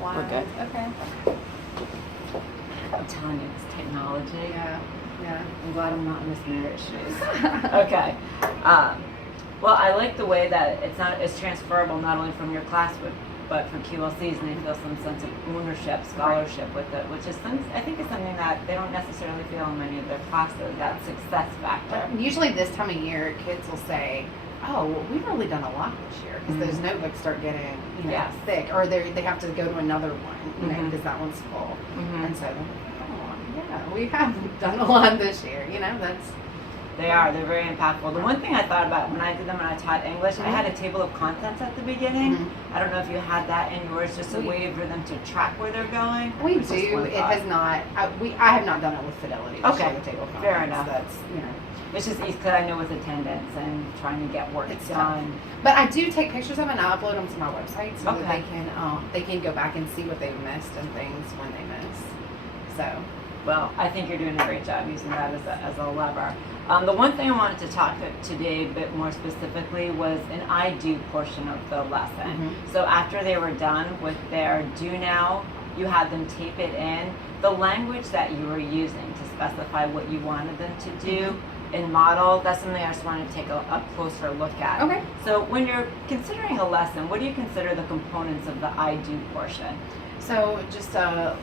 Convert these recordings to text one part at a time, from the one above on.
We're good. Okay. I'm telling you, it's technology. Yeah. I'm glad I'm not in this marriage shoes. Okay. Well, I like the way that it's transferable not only from your class, but for QLCs, and they feel some sense of ownership, scholarship with it, which is I think is something that they don't necessarily feel in many of their classes. That success factor. Usually this time of year, kids will say, "Oh, well, we've really done a lot this year," because those notebooks start getting thick, or they have to go to another one, because that one's full, and so. Yeah, we have done a lot this year. They're very impactful. The one thing I thought about when I did them when I taught English, I had a table of contents at the beginning. I don't know if you had that in yours, just a way for them to track where they're going. We do. It has not. I have not done it with Fidelity. Okay, the table of contents. Fair enough. That's It's just easy because I know with attendance and trying to get work done. But I do take pictures of them and I upload them to my website so that they can go back and see what they've missed and things when they miss. So. Well, I think you're doing a great job using that as a lever. The one thing I wanted to talk today a bit more specifically was an I do portion of the lesson. So after they were done with their do now, you had them tape it in. The language that you were using to specify what you wanted them to do in model, that's something I just wanted to take a closer look at. Okay. So when you're considering a lesson, what do you consider the components of the I do portion? So just a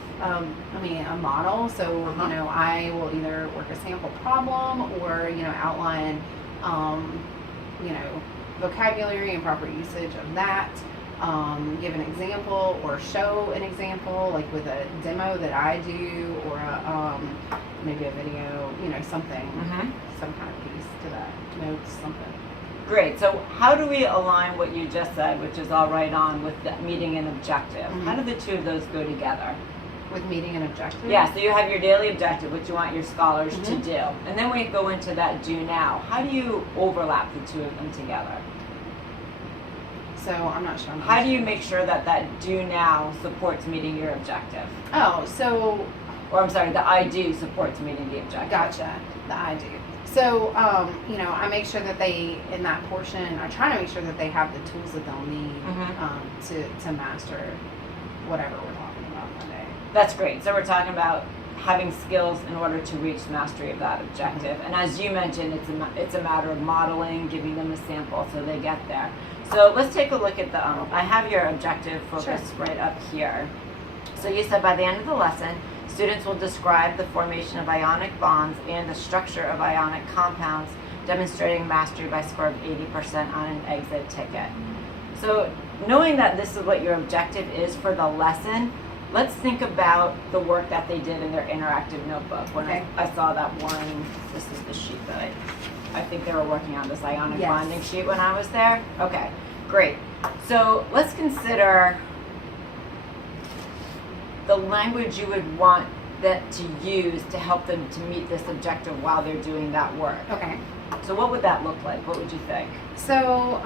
model. So I will either work a sample problem or outline vocabulary and proper usage of that. Give an example or show an example, like with a demo that I do, or maybe a video, something, some kind of piece to that, notes, something. Great. So how do we align what you just said, which is all right on, with meeting an objective? How do the two of those go together? With meeting an objective? Yeah, so you have your daily objective, which you want your scholars to do. And then we go into that do now. How do you overlap the two of them together? So I'm not sure. How do you make sure that do now supports meeting your objective? Or I'm sorry, the I do supports meeting the objective. Gotcha. The I do. So, I make sure that they, in that portion, I try to make sure that they have the tools that they'll need to master whatever we're talking about that day. That's great. So we're talking about having skills in order to reach mastery of that objective. And as you mentioned, it's a matter of modeling, giving them a sample so they get there. So let's take a look at I have your objective focus right up here. So you said by the end of the lesson, students will describe the formation of ionic bonds and the structure of ionic compounds, demonstrating mastery by a score of 80% on an exit ticket. So knowing that this is what your objective is for the lesson, let's think about the work that they did in their interactive notebook. When I saw that one, this is the sheet that I think they were working on, this ionic bonding sheet when I was there. Okay, great. So let's consider the language you would want that to use to help them to meet this objective while they're doing that work. Okay. So what would that look like? What would you think? So,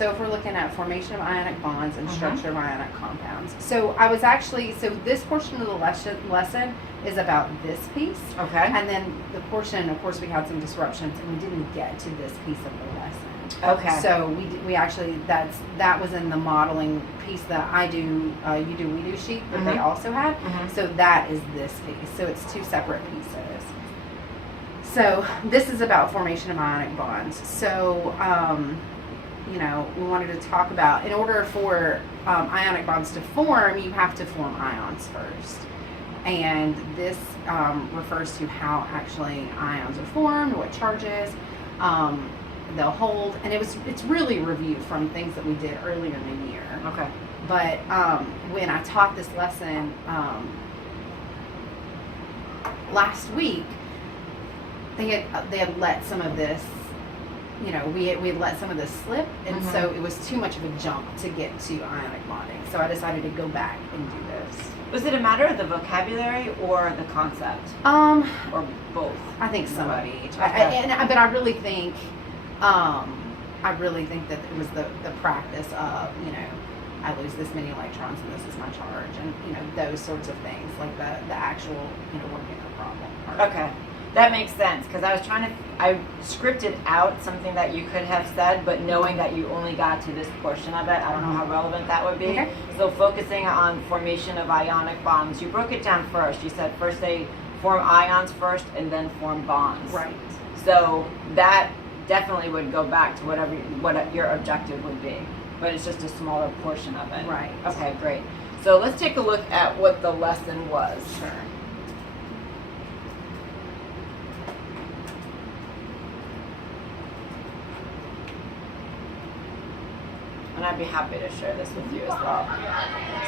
if we're looking at formation of ionic bonds and structure of ionic compounds. So this portion of the lesson is about this piece. Okay. And then the portion, of course, we had some disruptions and we didn't get to this piece of the lesson. Okay. So we actually, that was in the modeling piece that I do, you do, we do sheet that they also had. So that is this piece. So it's two separate pieces. So this is about formation of ionic bonds. So, we wanted to talk about, in order for ionic bonds to form, you have to form ions first. And this refers to how actually ions are formed, what charges they'll hold, and it's really reviewed from things that we did earlier in the year. Okay. But when I taught this lesson last week, they had let some of this, we had let some of this slip, and so it was too much of a jump to get to ionic bonding. So I decided to go back and do this. Was it a matter of the vocabulary or the concept? Or both? I think some of each. But I really think that it was the practice of, I lose this many electrons and this is my charge, and those sorts of things, like the actual working the problem part. Okay. That makes sense, because I scripted out something that you could have said, but knowing that you only got to this portion of it, I don't know how relevant that would be. Okay. So focusing on formation of ionic bonds, you broke it down first. You said first they form ions first and then form bonds. Right. So that definitely would go back to what your objective would be, but it's just a smaller portion of it. Right. Okay, great. So let's take a look at what the lesson was. Sure. And I'd be happy to share this with you as well.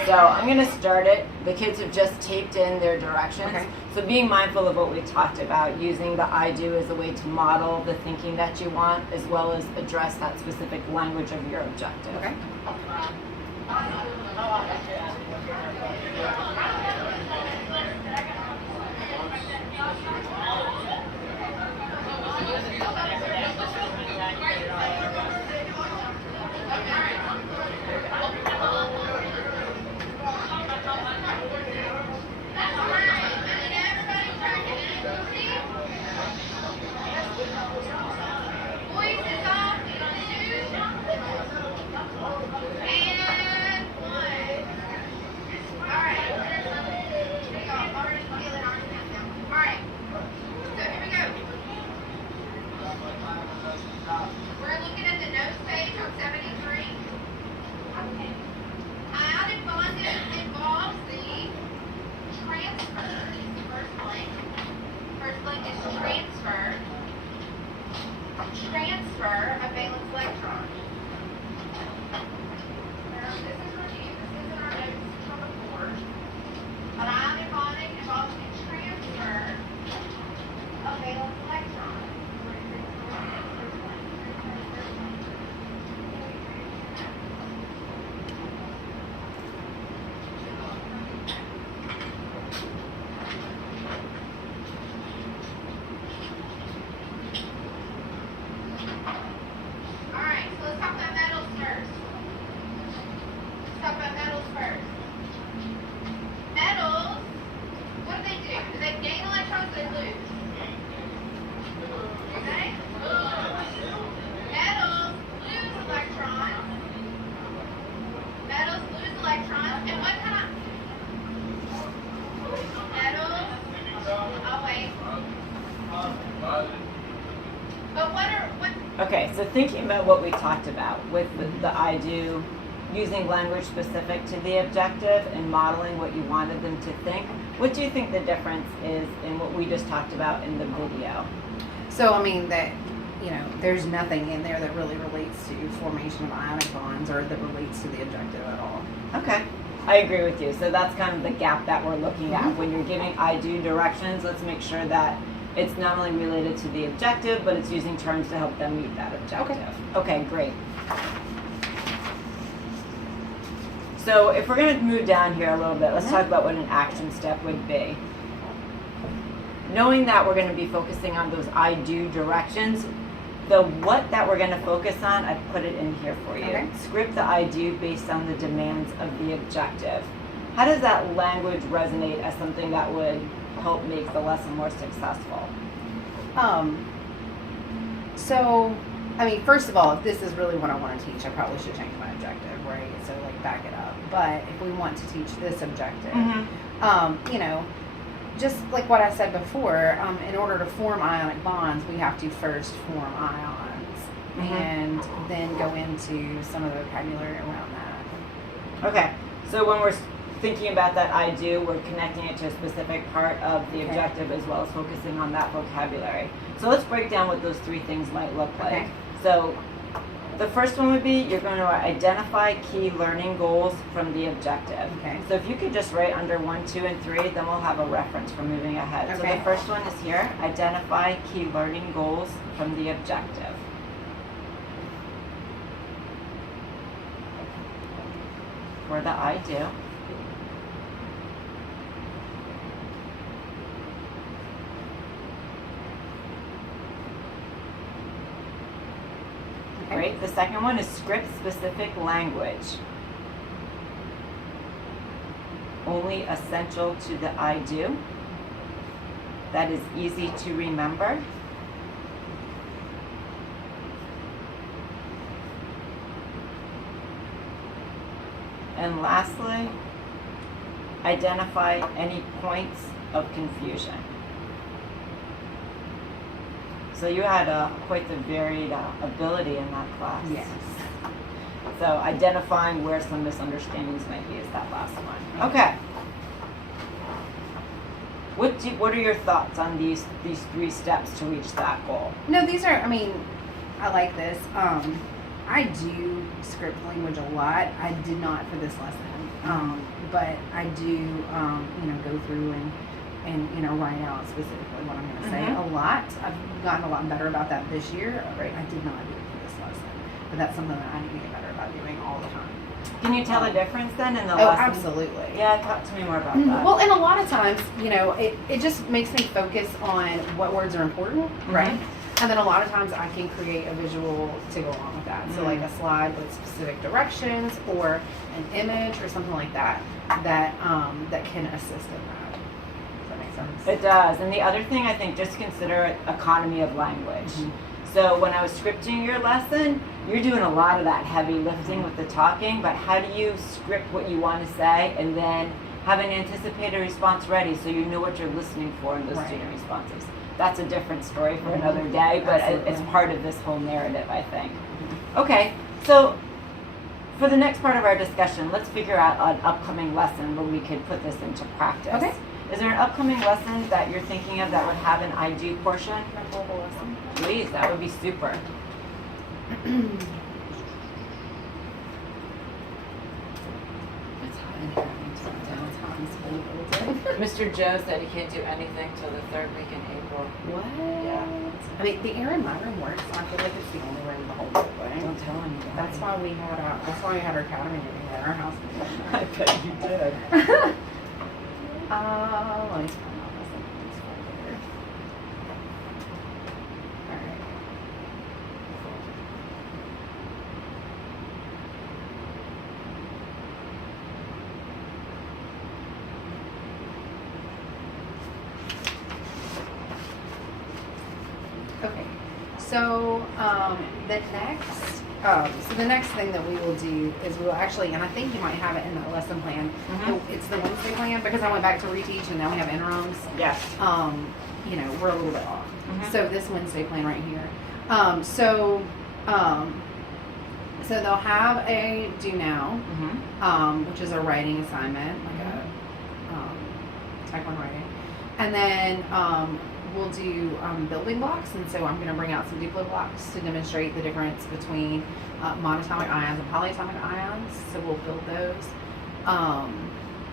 So I'm going to start it. The kids have just taped in their directions. Okay. So being mindful of what we talked about, using the I do as a way to model the thinking that you want, as well as address that specific language of your objective. Okay. Transfer of valence electrons. Now, this is review. This is in our notes from before. An ionic bond involves the transfer of valence electrons. Alright, so let's talk about metals first. Metals, what do? Do they gain electrons or they lose? Do they? Metals lose electrons. And what kind of metals? Oh wait. But what Okay, so thinking about what we talked about with the I do, using language specific to the objective and modeling what you wanted them to think, what do you think the difference is in what we just talked about in the video? So, I mean, there's nothing in there that really relates to formation of ionic bonds or that relates to the objective at all. Okay, I agree with you. So that's kind of the gap that we're looking at. When you're giving I do directions, let's make sure that it's not only related to the objective, but it's using terms to help them meet that objective. Okay, great. So if we're going to move down here a little bit, let's talk about what an action step would be. Knowing that we're going to be focusing on those I do directions, the what that we're going to focus on, I put it in here for you. Okay. Script the I do based on the demands of the objective. How does that language resonate as something that would help make the lesson more successful? So, I mean, first of all, if this is really what I want to teach, I probably should change my objective, right? So, like, back it up. But if we want to teach this objective, just like what I said before, in order to form ionic bonds, we have to first form ions and then go into some of the vocabulary around that. Okay, so when we're thinking about that I do, we're connecting it to a specific part of the objective as well as focusing on that vocabulary. So let's break down what those three things might look like. Okay. So the first one would be you're going to identify key learning goals from the objective. Okay. So if you could just write under 1, 2, and 3, then we'll have a reference for moving ahead. So Okay. the first one is here, identify key learning goals from the objective. For the I do. Okay. Great. The second one is script specific language. Only essential to the I do. that is easy to remember. And lastly, identify any points of confusion. So you had quite the varied ability in that class. Yes. So identifying where some misunderstandings might be is that last one. Okay. What are your thoughts on these 3 steps to reach that goal? No, these are, I mean, I like this. I do script language a lot. I did not for this lesson. But I do, go through and write out specifically what I'm going to say a lot. I've gotten a lot better about that this year. Right. I did not do it for this lesson, but that's something that I need to get better about doing all the time. Can you tell the difference then in the Oh, lesson? absolutely. Yeah, talk to me more about that. Well, and a lot of times, it just makes me focus on what words are important, right? And then a lot of times I can create a visual to go along with that. So like a slide with specific directions or an image or something like that that can assist in that. Does that make sense? It does. And the other thing, I think, just consider economy of language. So when I was scripting your lesson, you're doing a lot of that heavy lifting with the talking, but how do you script what you want to say and then have an anticipated response ready so you know what you're listening for in those student responses? That's a different story for another day, but it's part of this whole narrative, I think. Okay, so for the next part of our discussion, let's figure out an upcoming lesson where we could put this into practice. Okay. Is there an upcoming lesson that you're thinking of that would have an I do portion? Please, that would be super. It's hot in here. Downtown school. Mr. Joe said he can't do anything till the 3rd week in April. What? Yeah. I mean, the air in my room works. So I feel like it's the only room in the whole building. Don't tell anybody. That's why we had our academy meeting at our house. I bet you did. Let me find out my sentence folder. Alright. Okay. So the next thing that we will do is we will actually, and I think you might have it in that lesson plan. It's the Wednesday plan because I went back to reteach and now we have interims. Yes. We're a little bit off. So this Wednesday plan right here. So they'll have a do now, which is a writing assignment, like a type 1 writing, and then we'll do building blocks, and so I'm going to bring out some Duplo blocks to demonstrate the difference between monatomic ions and polyatomic ions. So we'll build those.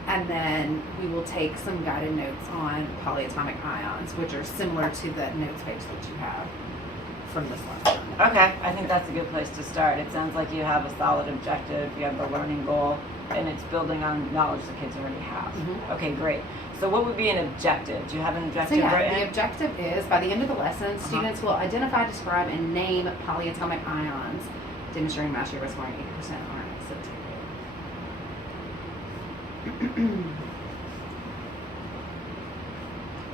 And then we will take some guided notes on polyatomic ions, which are similar to the notes page that you have from this lesson. Okay, I think that's a good place to start. It sounds like you have a solid objective, you have a learning goal, and it's building on knowledge the kids already have. Okay, great. So what would be an objective? Do you have an objective written? The objective is, by the end of the lesson, students will identify, describe, and name polyatomic ions, demonstrating mastery by scoring 80% on an accepted.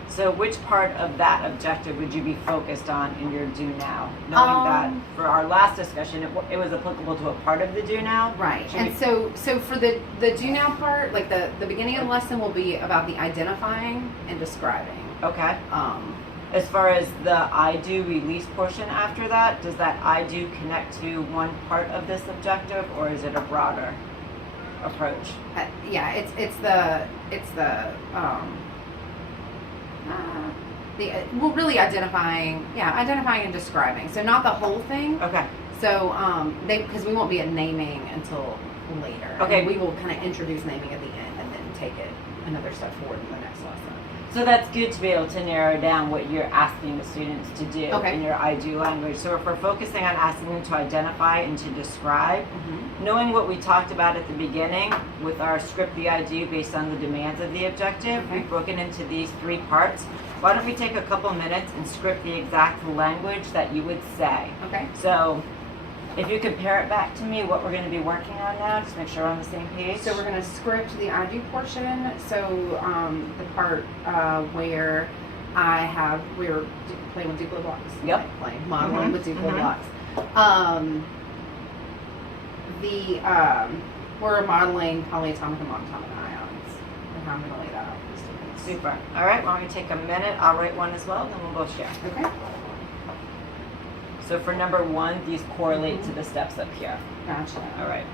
So which part of that objective would you be focused on in your do now? Knowing that for our last discussion, it was applicable to a part of the do now. Right. So for the do now part, like the beginning of the lesson will be about the identifying and describing. Okay. As far as the I do release portion after that, does that I do connect to one part of this objective, or is it a broader approach? Really identifying and describing. So not the whole thing. Okay. So because we won't be at naming until later. Okay. And we will kind of introduce naming at the end and then take it another step forward in the next lesson. So that's good to be able to narrow down what you're asking the students to do in your I do language. So if we're focusing on asking them to identify and to describe, knowing what we talked about at the beginning with our script the I do based on the demands of the objective, we've broken into these 3 parts. Why don't we take a couple minutes and script the exact language that you would say? Okay. So if you compare it back to me, what we're going to be working on now, just make sure we're on the same page. So we're going to script the I do portion. So the part where we were playing with Duplo blocks. Yep. Modeling with Duplo blocks. We're modeling polyatomic and monatomic ions, and how I'm going to lay that out for the students. Super. All right, why don't we take a minute? I'll write one as well, then we'll both share. Okay. So for number 1, these correlate to the steps up here. Gotcha. All right.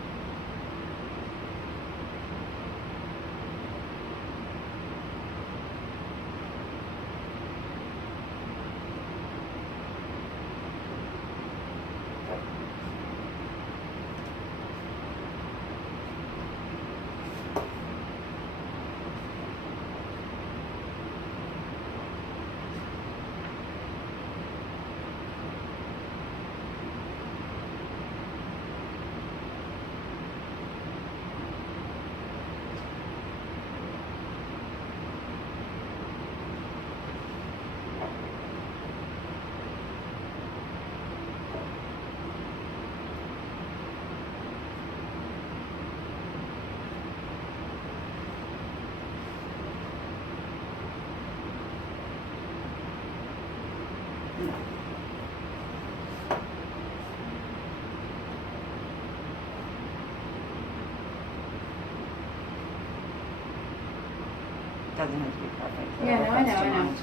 Doesn't have to be perfect. Yeah, no, I know.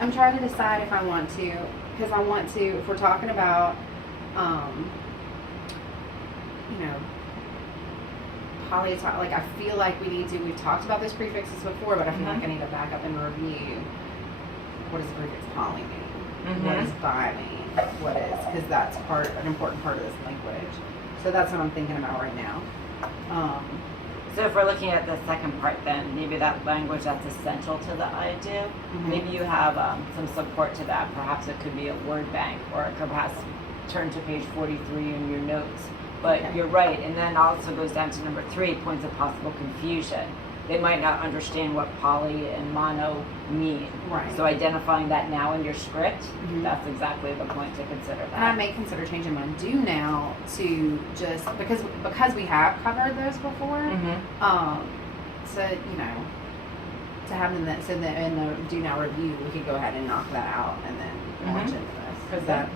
I'm trying to decide if I want to, because I want to, if we're talking about, polyatomic, like I feel like we've talked about those prefixes before, but I feel like I need to back up and review what does the prefix poly mean? What does bi mean? What is, because that's an important part of this language. So that's what I'm thinking about right now. So if we're looking at the second part then, maybe that language that's essential to the idea, maybe you have some support to that. Perhaps it could be a word bank, or it could perhaps turn to page 43 in your notes. But you're right, and then also goes down to number 3, points of possible confusion. They might not understand what poly and mono mean. Right. So identifying that now in your script, that's exactly the point to consider that. And I may consider changing my do now to just, because we have covered those before, to have in that, so that in the do now review, we could go ahead and knock that out and then launch into this. Because that, okay.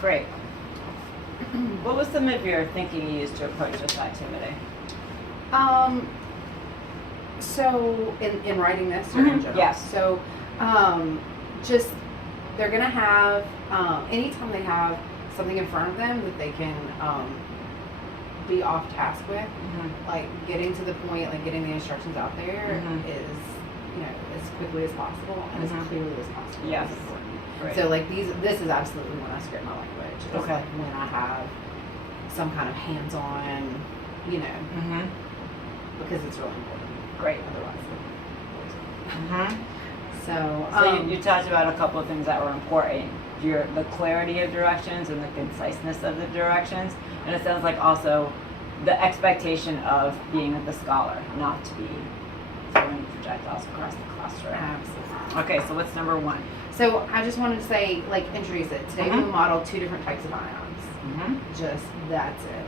Great. What was some of your thinking you used to approach this activity? So in writing this or in general? Yes. So just they're gonna have anytime they have something in front of them that they can be off task with, like getting to the point, like getting the instructions out there is, you know, as quickly as possible and as clearly as possible. Yes. Is important. Right. So like this is absolutely when I script my language. It's Okay. like when I have some kind of hands-on, you know, because it's really important. Great. Otherwise. So, So you talked about a couple of things that were important. The clarity of directions and the conciseness of the directions. And it sounds like also the expectation of being the scholar, not to be throwing projectiles across the classroom. Absolutely. Okay, so what's number one? So I just wanted to say, like, introduce it. Today we model 2 different types of ions. Just, that's it.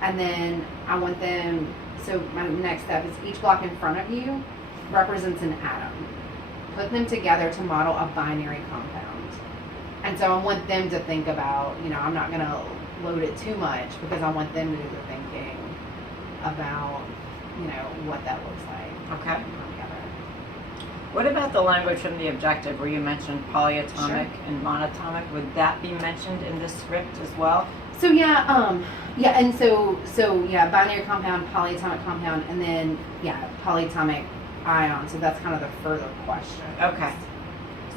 And then I want them, so my next step is each block in front of you represents an atom. Put them together to model a binary compound. And so I want them to think about, you know, I'm not going to load it too much because I want them to do the thinking about, you know, what that looks like. Okay. What about the language from the objective where you mentioned polyatomic and monatomic? Would that be mentioned in this script as well? So and so binary compound, polyatomic compound, and then polyatomic ion. So that's kind of the further question. Okay.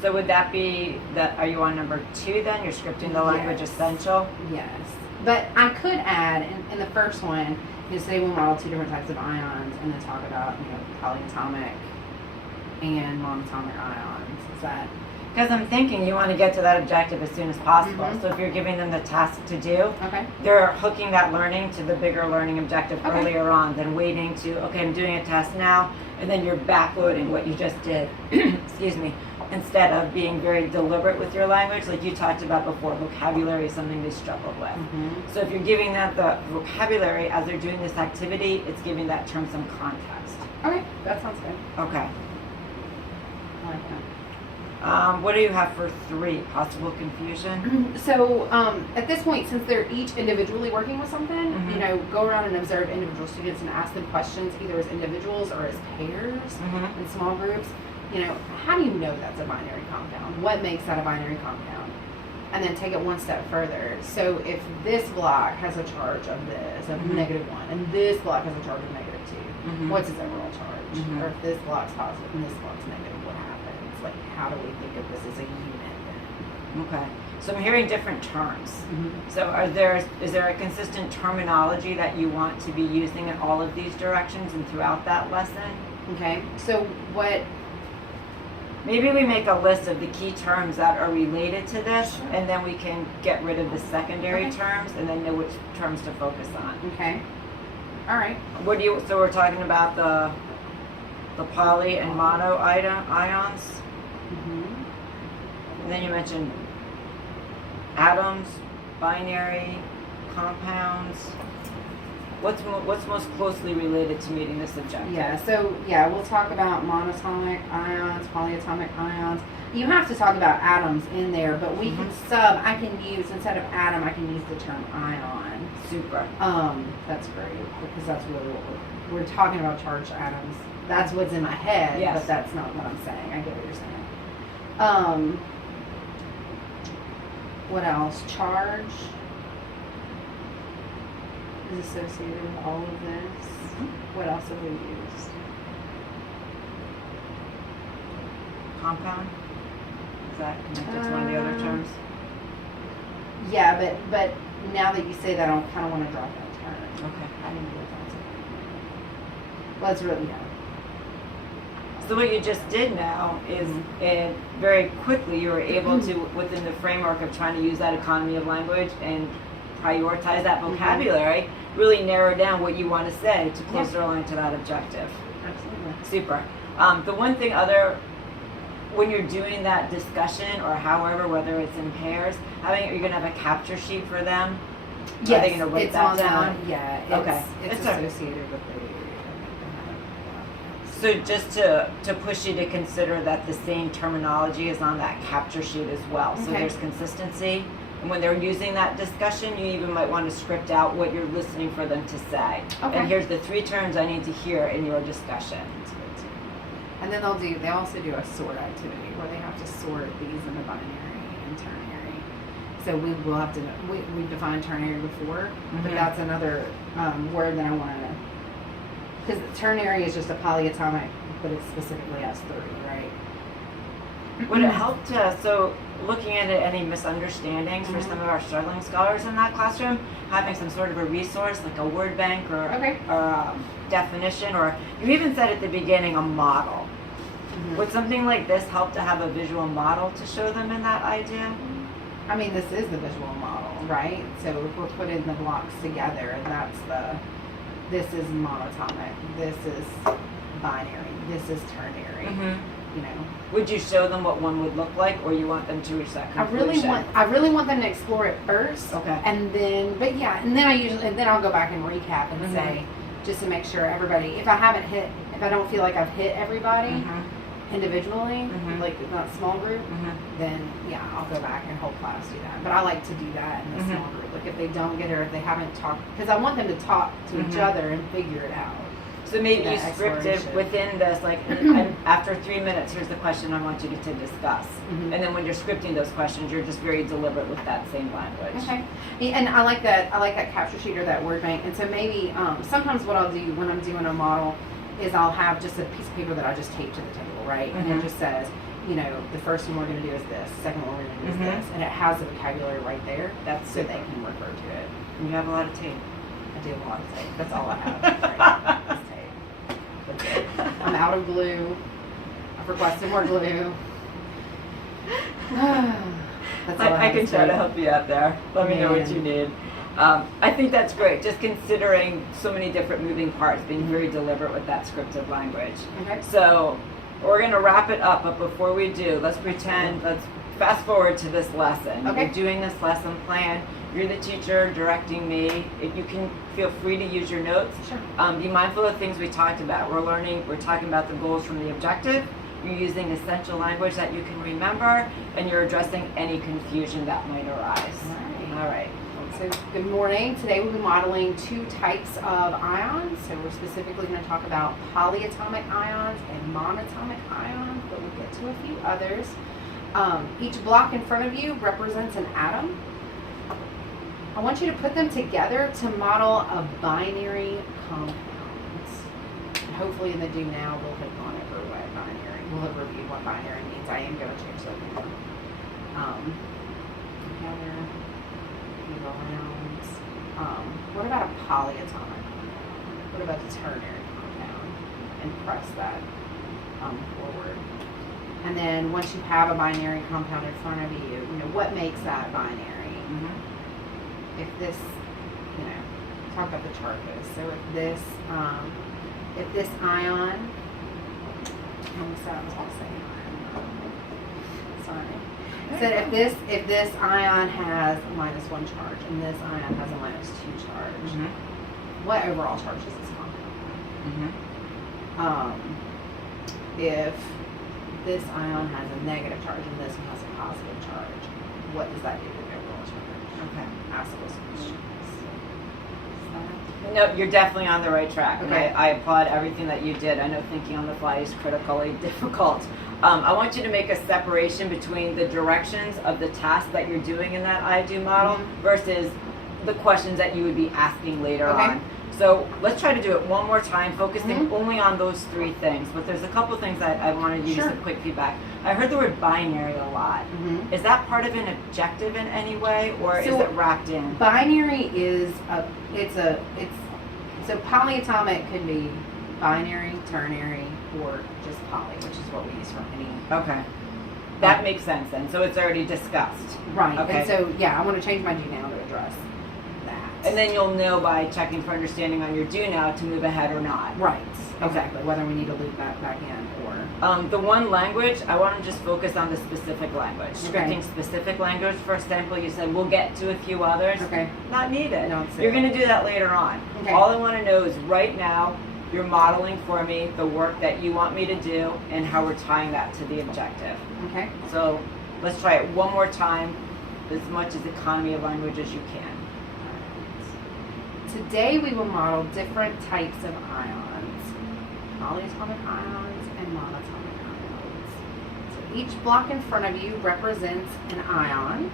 So would that be that? Are you on number 2 then? You're scripting the language essential. Yes, but I could add in the first one, you know, say we model 2 different types of ions, and then talk about, you know, polyatomic and monatomic ions. Is that? Because I'm thinking you want to get to that objective as soon as possible. So if you're giving them the task to do, they're hooking that learning to the bigger learning objective earlier on than waiting to, okay, I'm doing a task now, and then you're backloading what you just did, excuse me, instead of being very deliberate with your language. Like you talked about before, vocabulary is something they struggled with. So if you're giving them the vocabulary as they're doing this activity, it's giving that term some context. Okay, that sounds good. Okay. I like that. What do you have for 3? Possible confusion? So at this point, since they're each individually working with something, you know, go around and observe individual students and ask them questions either as individuals or as pairs in small groups. You know, how do you know that's a binary compound? What makes that a binary compound? And then take it one step further. So if this block has a charge of this, of -1, and this block has a charge of -2, what's its overall charge? Or if this block's positive and this block's negative, what happens? Like, how do we think of this as a unit then? Okay. So I'm hearing different terms. So is there a consistent terminology that you want to be using in all of these directions and throughout that lesson? Okay. So what? Maybe we make a list of the key terms that are related to this, and then we can get rid of the secondary terms and then know which terms to focus on. Okay. All right. So we're talking about the poly and mono ions. And then you mentioned atoms, binary, compounds. What's most closely related to meeting this objective? Yeah, so we'll talk about monatomic ions, polyatomic ions. You have to talk about atoms in there, but we can I can use, instead of atom, I can use the term ion. Super. That's great, because that's really what we're talking about, charged atoms. That's what's in my head, but that's not what I'm saying. I get what you're saying. What else? Charge is associated with all of this. What else have we used? Compound? Is that connected to one of the other terms? Yeah, but now that you say that, I kind of want to drop that term. Okay. I didn't know if that's Well, it's really So what you just did now is very quickly you were able to, within the framework of trying to use that economy of language and prioritize that vocabulary, really narrow down what you want to say to closer align to that objective. Absolutely. Super. The one thing when you're doing that discussion or however, whether it's in pairs, you're going to have a capture sheet for them? Yes, Are they going to write it's that on down? It's associated with the... So just to push you to consider that the same terminology is on that capture sheet as well. So there's consistency And when they're using that discussion, you even might want to script out what you're listening for them to say. Okay. And here's the 3 terms I need to hear in your discussion. And then they also do a sort activity where they have to sort these into binary and ternary. So we will have to, we've defined ternary before, but that's another word that I want to, because ternary is just a polyatomic, but it specifically has 3, right? Would it help to, so looking at any misunderstandings for some of our struggling scholars in that classroom, having some sort of a resource like a word bank or a definition, or you even said at the beginning a model. Would something like this help to have a visual model to show them in that idea? I mean, this is the visual model, right? So if we're putting the blocks together, this is monatomic, this is binary, this is ternary. You know, would you show them what one would look like, or you want them to reach that conclusion? I really want them to explore it first. Okay. And then, then I'll go back and recap and say, just to make sure everybody, if I don't feel like I've hit everybody individually, like not small group, then yeah, I'll go back and whole class do that. But I like to do that in the small group. Like if they don't get it or if they haven't talked, because I want them to talk to each other and figure it out. So maybe you script it within this, like, after 3 minutes, here's the question I want you to discuss. And then when you're scripting those questions, you're just very deliberate with that same language. Okay. And I like that capture sheet or that word bank. And so maybe sometimes what I'll do when I'm doing a model is I'll have just a piece of paper that I just tape to the table, right? And it just says, you know, the first one we're going to do is this, the second one we're going to do is this. And it has the vocabulary right there. That's so they can refer to it. You have a lot of tape. I do have a lot of tape. That's all I have. Right? It's tape. I'm out of glue. I've requested more glue. That's all I can try to help you out there. Let me know what you need. I think that's great. Just considering so many different moving parts, being very deliberate with that scripted language. Okay. So we're going to wrap it up, but before we do, let's fast forward to this lesson. Okay. You're doing this lesson plan. You're the teacher directing me. If you can feel free to use your notes. Sure. Be mindful of things we talked about. We're talking about the goals from the objective. You're using essential language that you can remember, and you're addressing any confusion that might arise. All right. So good morning. Today we'll be modeling 2 types of ions. So we're specifically going to talk about polyatomic ions and monatomic ions, but we'll get to a few others. Each block in front of you represents an atom. I want you to put them together to model a binary compound. Hopefully in the do now we'll have gone over what binary, we'll have reviewed what binary means. I am going to change that again. Together, move around. What about a polyatomic compound? What about a ternary compound? And press that forward. And then once you have a binary compound in front of you, you know, what makes that binary? If this, you know, talk about the charges. So if this ion, so if this ion has a -1 charge and this ion has a -2 charge, what overall charge is this compound? If this ion has a negative charge and this one has a positive charge, what does that do to the overall charge? Okay, ask those questions. No, you're definitely on the right track. Okay. I applaud everything that you did. I know thinking on the fly is critically difficult. I want you to make a separation between the directions of the task that you're doing in that I do model versus the questions that you would be asking later on. So let's try to do it one more time, focusing only on those 3 things. But there's a couple things that I wanted to use some quick feedback. I heard the word binary a lot. Is that part of an objective in any way, or is it wrapped in? Binary is so polyatomic could be binary, ternary, or just poly, which is what we use for any. Okay. That makes sense then. So it's already discussed. Right. Okay. And so yeah, I want to change my do now to address that. And then you'll know by checking for understanding on your do now to move ahead or not. Right. Exactly. Whether we need to loop that back in or. The one language, I want to just focus on the specific language. Scripting specific language. For example, you said we'll get to a few others. Okay. Not needed. No, you're going to do that later on. Okay. All I want to know is right now you're modeling for me the work that you want me to do and how we're tying that to the objective. Okay. So let's try it one more time. as much as economy of language as you can. Today we will model different types of ions. Polyatomic ions and monatomic ions. So each block in front of you represents an ion.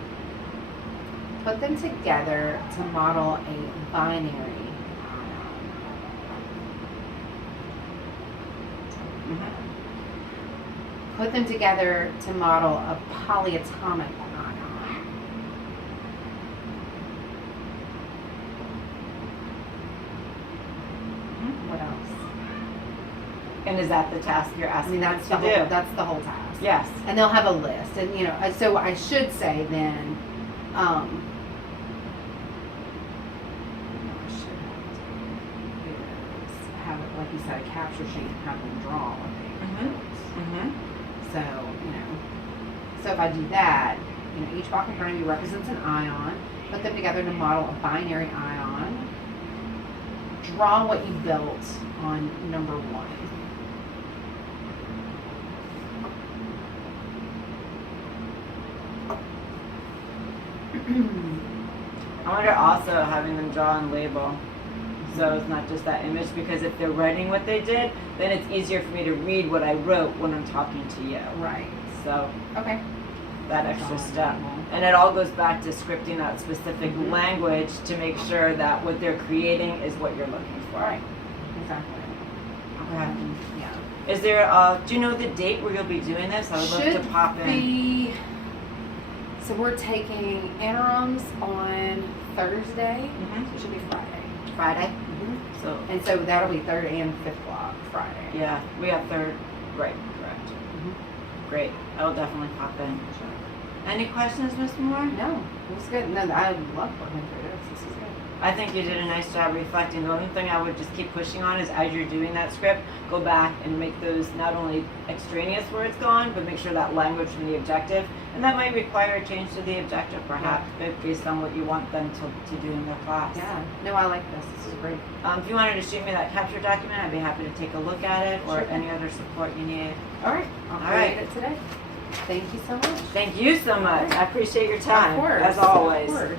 Put them together to model a binary ion. Put them together to model a polyatomic ion. What else? And is that the task you're I asking mean, them that's to the do? whole. That's the whole task. Yes. And they'll have a list, and you know. So I should say then, I should have it, like you said, a capture sheet and have them draw what they wrote. So you know, so if I do that, you know, each block in front of you represents an ion. Put them together to model a binary ion. Draw what you built on number 1. I wonder also having them draw and label. So it's not just that image, because if they're writing what they did, then it's easier for me to read what I wrote when I'm talking to you. Right. So Okay. that extra step. And it all goes back to scripting that specific language to make sure that what they're creating is what you're looking for. Right. Exactly. Okay. Yeah. Is there, do you know the date where you'll be doing this? I would love to pop in. Be, so we're taking interims on Thursday. Mhm. So it should be Friday. Friday? So, And so that'll be 3rd and 5th block Friday. yeah, we have third, right, correct. Mhm. Great, I will definitely pop in. Any questions, Ms. Moore? No, it was good. No, I love working through this. This is good. I think you did a nice job reflecting. The only thing I would just keep pushing on is as you're doing that script, go back and make those not only extraneous words gone, but make sure that language from the objective. And that might require a change to the objective, perhaps, based on what you want them to do in their class. Yeah. No, I like this. This is great. If you wanted to shoot me that capture document, I'd be happy to take a look at it, or Sure. any other support you need. All right. I'll All create right. it today. Thank you so much. Thank you so much. I appreciate your time, Of course. as always. Of course.